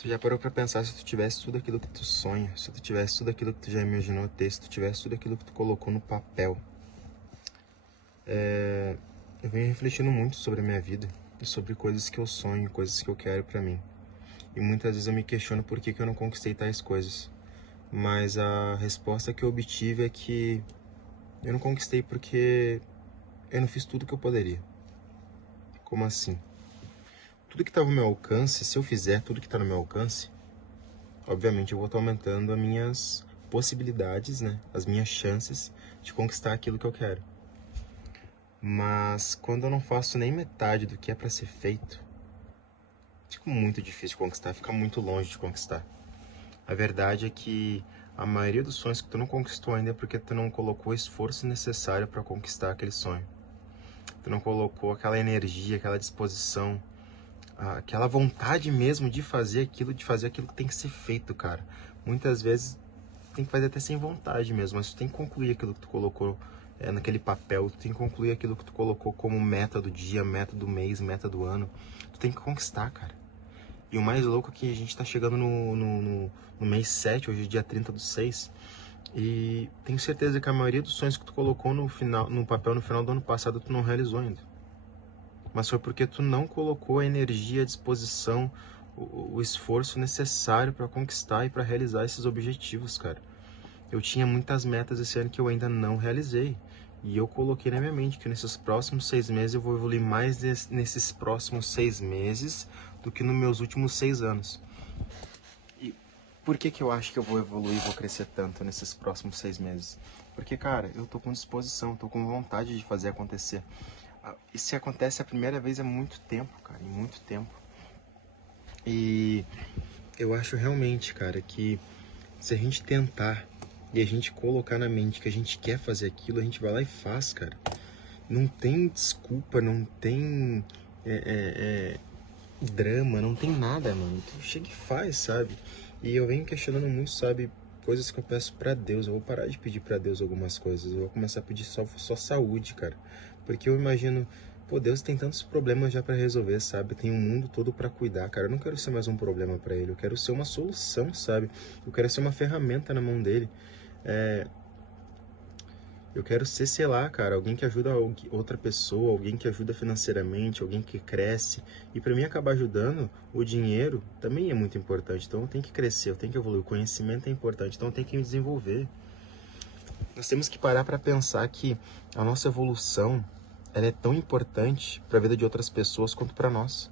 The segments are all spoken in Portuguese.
Tu já parou pra pensar se tu tivesse tudo aquilo que tu sonha, se tu tivesse tudo aquilo que tu já imaginou ter, se tu tivesse tudo aquilo que tu colocou no papel? Eu venho refletindo muito sobre a minha vida e sobre coisas que eu sonho, coisas que eu quero pra mim. E muitas vezes eu me questiono por que eu não conquistei tais coisas. Mas a resposta que eu obtive é que eu não conquistei porque eu não fiz tudo que eu poderia. Como assim? Tudo que estava ao meu alcance, se eu fizer tudo que está no meu alcance, obviamente eu vou estar aumentando as minhas possibilidades, né? As minhas chances de conquistar aquilo que eu quero. Mas quando eu não faço nem metade do que é para ser feito, fica muito difícil de conquistar, fica muito longe de conquistar. A verdade é que a maioria dos sonhos que tu não conquistou ainda é porque tu não colocou o esforço necessário para conquistar aquele sonho. Tu não colocou aquela energia, aquela disposição, aquela vontade mesmo de fazer aquilo que tem que ser feito, cara. Muitas vezes tem que fazer até sem vontade mesmo, mas tu tem que concluir aquilo que tu colocou naquele papel, tu tem que concluir aquilo que tu colocou como meta do dia, meta do mês, meta do ano. Tu tem que conquistar, cara. E o mais louco é que a gente tá chegando no mês 7, hoje é dia 30/6, e tenho certeza que a maioria dos sonhos que tu colocou no papel no final do ano passado, tu não realizou ainda. Mas foi porque tu não colocou a energia, a disposição, o esforço necessário para conquistar e para realizar esses objetivos, cara. Eu tinha muitas metas esse ano que eu ainda não realizei. E eu coloquei na minha mente que nesses próximos 6 meses eu vou evoluir mais nesses próximos 6 meses do que nos meus últimos 6 anos. E por que eu acho que eu vou evoluir e vou crescer tanto nesses próximos 6 meses? Porque, cara, eu tô com disposição, tô com vontade de fazer acontecer. E se acontece a primeira vez é muito tempo, cara, muito tempo. E eu acho realmente, cara, que se a gente tentar e a gente colocar na mente que a gente quer fazer aquilo, a gente vai lá e faz, cara. Não tem desculpa, não tem drama, não tem nada, mano. Tu chega e faz, sabe? E eu venho questionando muito, sabe? Coisas que eu peço pra Deus. Eu vou parar de pedir pra Deus algumas coisas. Eu vou começar a pedir só saúde, cara. Porque eu imagino, pô, Deus tem tantos problemas já pra resolver, sabe? Tem um mundo todo pra cuidar, cara. Eu não quero ser mais um problema pra Ele. Eu quero ser uma solução, sabe? Eu quero ser uma ferramenta na mão dele. Eu quero ser, sei lá, cara, alguém que ajuda outra pessoa, alguém que ajuda financeiramente, alguém que cresce. E para mim acabar ajudando, o dinheiro também é muito importante. Então eu tenho que crescer, eu tenho que evoluir. O conhecimento é importante, então eu tenho que me desenvolver. Nós temos que parar para pensar que a nossa evolução, ela é tão importante para a vida de outras pessoas quanto para nós.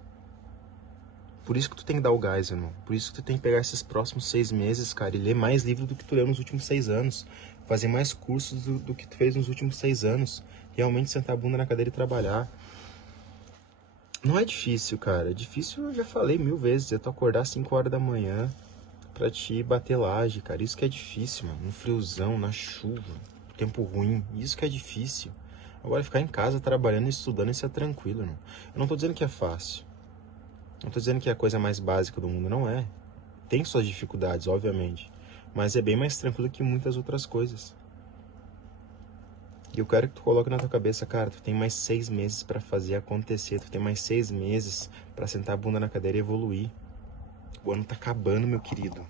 Por isso que tu tem que dar o gás, irmão. Por isso que tu tem que pegar esses próximos 6 meses, cara, e ler mais livro do que tu leu nos últimos 6 anos. Fazer mais cursos do que tu fez nos últimos 6 anos. Realmente sentar a bunda na cadeira e trabalhar. Não é difícil, cara. Difícil eu já falei 1000 vezes. É tu acordar às 5 horas da manhã pra te bater laje, cara. Isso que é difícil, mano. No friozão, na chuva, tempo ruim. Isso que é difícil. Agora ficar em casa trabalhando e estudando, isso é tranquilo, não. Eu não tô dizendo que é fácil. Não tô dizendo que é a coisa mais básica do mundo, não é. Tem suas dificuldades, obviamente, mas é bem mais tranquilo que muitas outras coisas. E eu quero que tu coloque na tua cabeça, cara, tu tem mais 6 meses pra fazer acontecer, tu tem mais 6 meses pra sentar a bunda na cadeira e evoluir. O ano tá acabando, meu querido.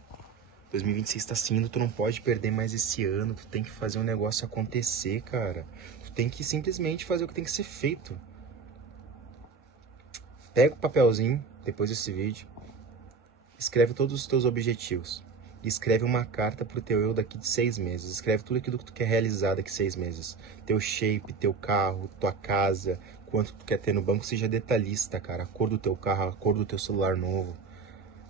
2026 tá indo, tu não pode perder mais esse ano, tu tem que fazer um negócio acontecer, cara. Tu tem que simplesmente fazer o que tem que ser feito. Pega o papelzinho, depois desse vídeo, escreve todos os teus objetivos. E escreve uma carta pro teu eu daqui de 6 meses. Escreve tudo aquilo que tu quer realizar daqui 6 meses. Teu shape, teu carro, tua casa, quanto tu quer ter no banco. Seja detalhista, cara. A cor do teu carro, a cor do teu celular novo,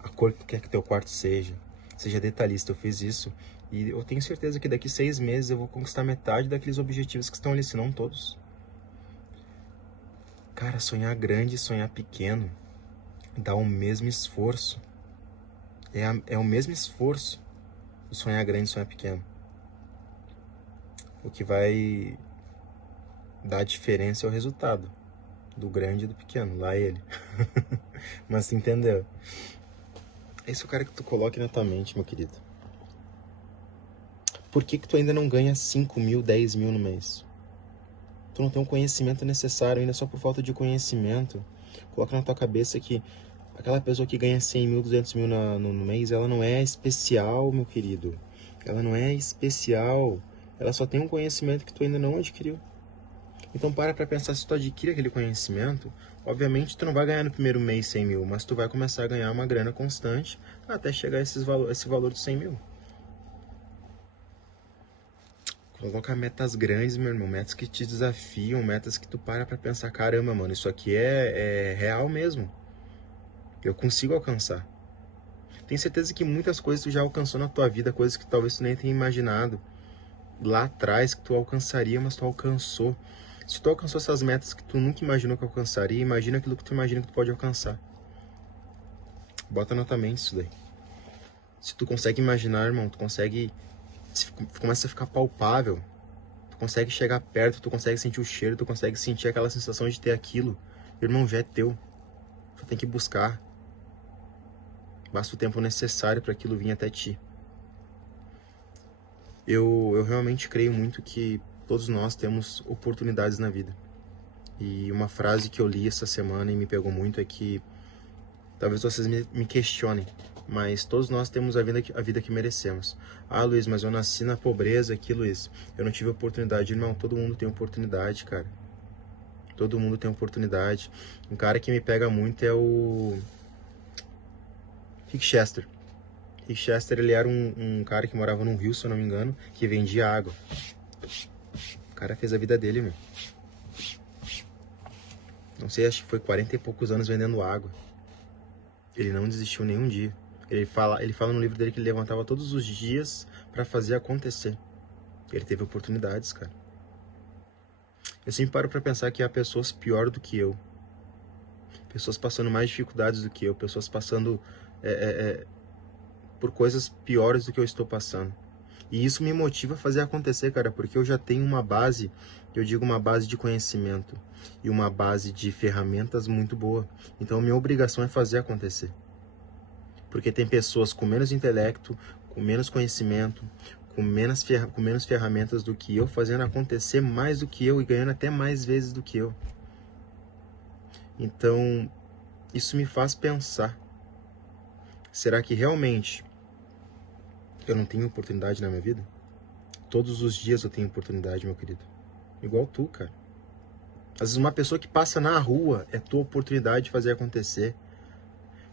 a cor que tu quer que teu quarto seja. Seja detalhista. Eu fiz isso e eu tenho certeza que daqui 6 meses eu vou conquistar metade daqueles objetivos que estão ali, se não todos. Cara, sonhar grande e sonhar pequeno dá o mesmo esforço. É o mesmo esforço o sonhar grande e sonhar pequeno. O que vai dar a diferença é o resultado do grande e do pequeno, lá ele. Mas tu entendeu? Esse é o cara que tu coloque na tua mente, meu querido. Por que tu ainda não ganha 5 mil, 10 mil no mês? Tu não tem o conhecimento necessário ainda, só por falta de conhecimento. Coloca na tua cabeça que Aquela pessoa que ganha 100 mil, 200 mil no mês, ela não é especial, meu querido. Ela não é especial. Ela só tem um conhecimento que tu ainda não adquiriu. Então para pensar, se tu adquire aquele conhecimento, obviamente tu não vai ganhar no primeiro mês 100 mil, mas tu vai começar a ganhar uma grana constante até chegar a esse valor de 100 mil. Coloca metas grandes, meu irmão, metas que te desafiam, metas que tu para pensar, caramba, mano, isso aqui é real mesmo. Eu consigo alcançar. Tenho certeza que muitas coisas tu já alcançou na tua vida, coisas que talvez tu nem tenha imaginado lá atrás que tu alcançaria, mas tu alcançou. Se tu alcançou essas metas que tu nunca imaginou que alcançaria, imagina aquilo que tu imagina que tu pode alcançar. Bota na tua mente isso daí. Se tu consegue imaginar, irmão, tu consegue... começa a ficar palpável. Tu consegue chegar perto, tu consegue sentir o cheiro, tu consegue sentir aquela sensação de ter aquilo. Irmão, já é teu. Tu tem que buscar. Basta o tempo necessário para aquilo vir até ti. Eu realmente creio muito que todos nós temos oportunidades na vida. E uma frase que eu li essa semana e me pegou muito é que talvez vocês me questionem, mas todos nós temos a vida que merecemos. Ah, Luiz, mas eu nasci na pobreza aqui, Luiz. Eu não tive oportunidade. Irmão, todo mundo tem oportunidade, cara. Todo mundo tem oportunidade. Um cara que me pega muito é o Rick Chester. Rick Chester, ele era um cara que morava num rio, se eu não me engano, que vendia água. O cara fez a vida dele, meu. Não sei, acho que foi 40 e poucos anos vendendo água. Ele não desistiu nenhum dia. Ele fala no livro dele que ele levantava todos os dias para fazer acontecer. Ele teve oportunidades, cara. Eu sempre paro para pensar que há pessoas pior do que eu. Pessoas passando mais dificuldades do que eu. Pessoas passando por coisas piores do que eu estou passando. E isso me motiva a fazer acontecer, cara, porque eu já tenho uma base, eu digo uma base de conhecimento e uma base de ferramentas muito boa. Então, minha obrigação é fazer acontecer. Porque tem pessoas com menos intelecto, com menos conhecimento, com menos ferramentas do que eu, fazendo acontecer mais do que eu e ganhando até mais vezes do que eu. Então, isso me faz pensar. Será que realmente eu não tenho oportunidade na minha vida? Todos os dias eu tenho oportunidade, meu querido. Igual tu, cara. Às vezes uma pessoa que passa na rua é tua oportunidade de fazer acontecer.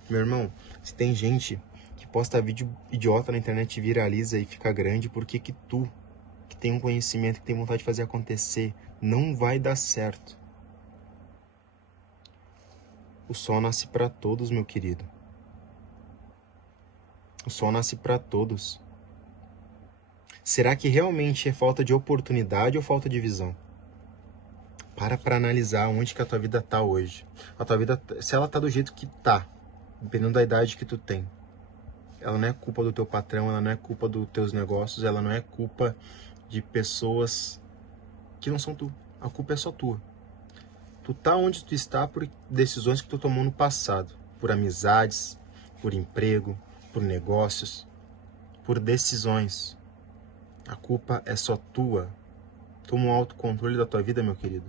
Meu irmão, se tem gente que posta vídeo idiota na internet e viraliza e fica grande, por que tu, que tem um conhecimento, que tem vontade de fazer acontecer, não vai dar certo? O sol nasce para todos, meu querido. O sol nasce para todos. Será que realmente é falta de oportunidade ou falta de visão? Para analisar onde que a tua vida tá hoje. A tua vida, se ela tá do jeito que tá, dependendo da idade que tu tem, ela não é culpa do teu patrão, ela não é culpa dos teus negócios, ela não é culpa de pessoas que não são tu. A culpa é só tua. Tu tá onde tu está por decisões que tu tomou no passado, por amizades, por emprego, por negócios, por decisões. A culpa é só tua. Toma um autocontrole da tua vida, meu querido.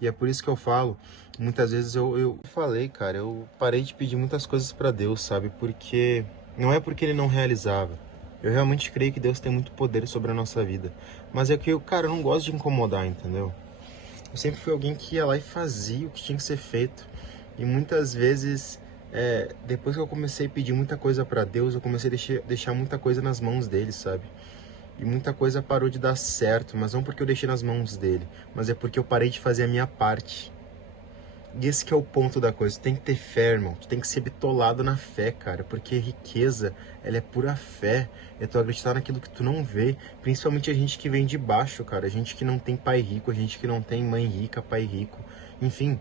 E é por isso que eu falo, muitas vezes eu falei, cara, eu parei de pedir muitas coisas pra Deus, sabe? Porque não é porque ele não realizava. Eu realmente creio que Deus tem muito poder sobre a nossa vida. Mas é que eu, cara, eu não gosto de incomodar, entendeu? Eu sempre fui alguém que ia lá e fazia o que tinha que ser feito. E muitas vezes, depois que eu comecei a pedir muita coisa pra Deus, eu comecei a deixar muita coisa nas mãos dele, sabe? E muita coisa parou de dar certo, mas não porque eu deixei nas mãos dele, mas é porque eu parei de fazer a minha parte. E esse que é o ponto da coisa, tu tem que ter fé, irmão, tu tem que ser bitolado na fé, cara, porque riqueza, ela é pura fé, é tu acreditar naquilo que tu não vê, principalmente a gente que vem de baixo, cara, a gente que não tem pai rico, a gente que não tem mãe rica, pai rico, enfim,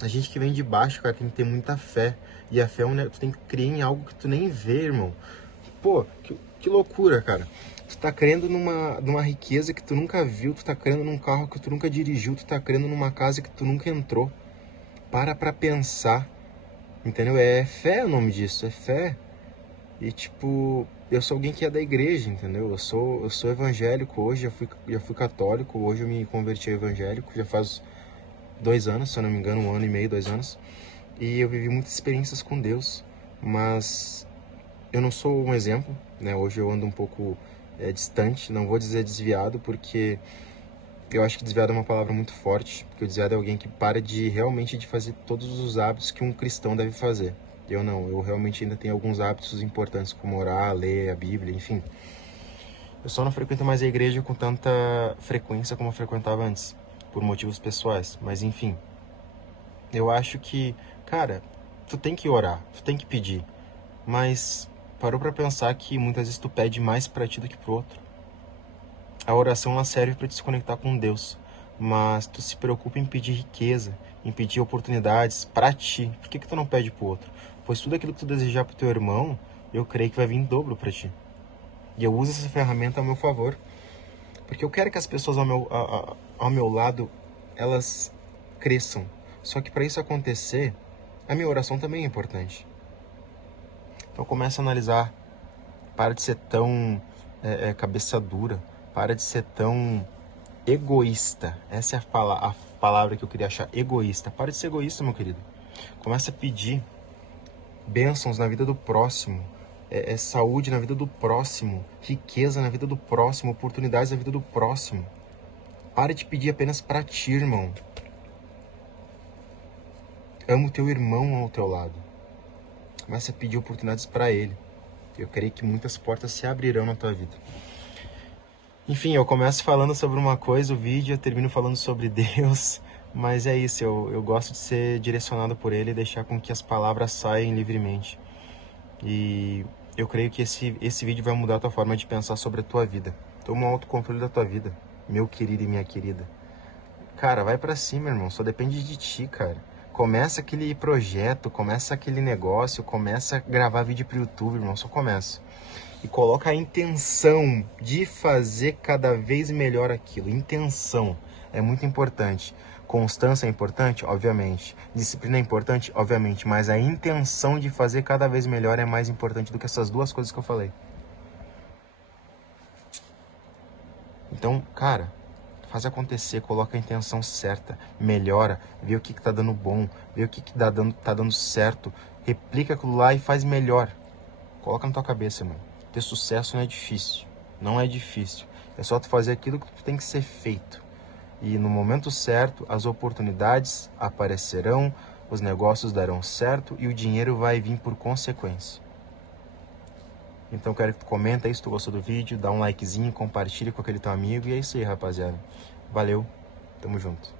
a gente que vem de baixo, cara, tem que ter muita fé, e a fé, tu tem que crer em algo que tu nem vê, irmão. Pô, que loucura, cara. Tu tá crendo numa riqueza que tu nunca viu, tu tá crendo num carro que tu nunca dirigiu, tu tá crendo numa casa que tu nunca entrou. Pra pensar, entendeu? É fé o nome disso, é fé. E tipo, eu sou alguém que é da igreja, entendeu? Eu sou evangélico hoje, já fui católico, hoje eu me converti ao evangélico, já faz 2 anos, se eu não me engano, 1 ano e meio, 2 anos. e eu vivi muitas experiências com Deus, mas eu não sou um exemplo, né? Hoje eu ando um pouco distante, não vou dizer desviado, porque eu acho que desviado é uma palavra muito forte, porque o desviado é alguém que para de realmente de fazer todos os hábitos que um cristão deve fazer. Eu não, eu realmente ainda tenho alguns hábitos importantes, como orar, ler a Bíblia, enfim. Eu só não frequento mais a igreja com tanta frequência como eu frequentava antes, por motivos pessoais, mas enfim. Eu acho que, cara, tu tem que orar, tu tem que pedir, mas parou pra pensar que muitas vezes tu pede mais pra ti do que pro outro? A oração ela serve para te se conectar com Deus, mas tu se preocupa em pedir riqueza, em pedir oportunidades para ti. Por que que tu não pede pro outro? Pois tudo aquilo que tu desejar pro teu irmão, eu creio que vai vir em dobro para ti. E eu uso essa ferramenta a meu favor, porque eu quero que as pessoas ao meu lado, elas cresçam. Só que para isso acontecer, a minha oração também é importante. Então começa a analisar, para de ser tão cabeça dura, para de ser tão egoísta. Essa é a palavra que eu queria achar, egoísta. Para de ser egoísta, meu querido. Começa a pedir bênçãos na vida do próximo, saúde na vida do próximo, riqueza na vida do próximo, oportunidades na vida do próximo. Para de pedir apenas para ti, irmão. Ama o teu irmão ao teu lado. Começa a pedir oportunidades para ele. Eu creio que muitas portas se abrirão na tua vida. Enfim, eu começo falando sobre uma coisa, o vídeo, eu termino falando sobre Deus, mas é isso, eu gosto de ser direcionado por Ele e deixar com que as palavras saiam livremente. E eu creio que esse vídeo vai mudar a tua forma de pensar sobre a tua vida. Toma um autocontrole da tua vida, meu querido e minha querida. Cara, vai pra cima, irmão, só depende de ti, cara. Começa aquele projeto, começa aquele negócio, começa a gravar vídeo pro YouTube, irmão, só começa. E coloca a intenção de fazer cada vez melhor aquilo. Intenção é muito importante. Constância é importante? Obviamente. Disciplina é importante? Obviamente. Mas a intenção de fazer cada vez melhor é mais importante do que essas duas coisas que eu falei. Então, cara, faz acontecer, coloca a intenção certa, melhora, vê o que tá dando bom, vê o que tá dando certo, replica aquilo lá e faz melhor. Coloca na tua cabeça, mano. Ter sucesso não é difícil. Não é difícil. É só tu fazer aquilo que tem que ser feito. E no momento certo, as oportunidades aparecerão, os negócios darão certo e o dinheiro vai vir por consequência. Então eu quero que tu comenta aí se tu gostou do vídeo, dá um likezinho, compartilha com aquele teu amigo e é isso aí, rapaziada. Valeu, tamo junto.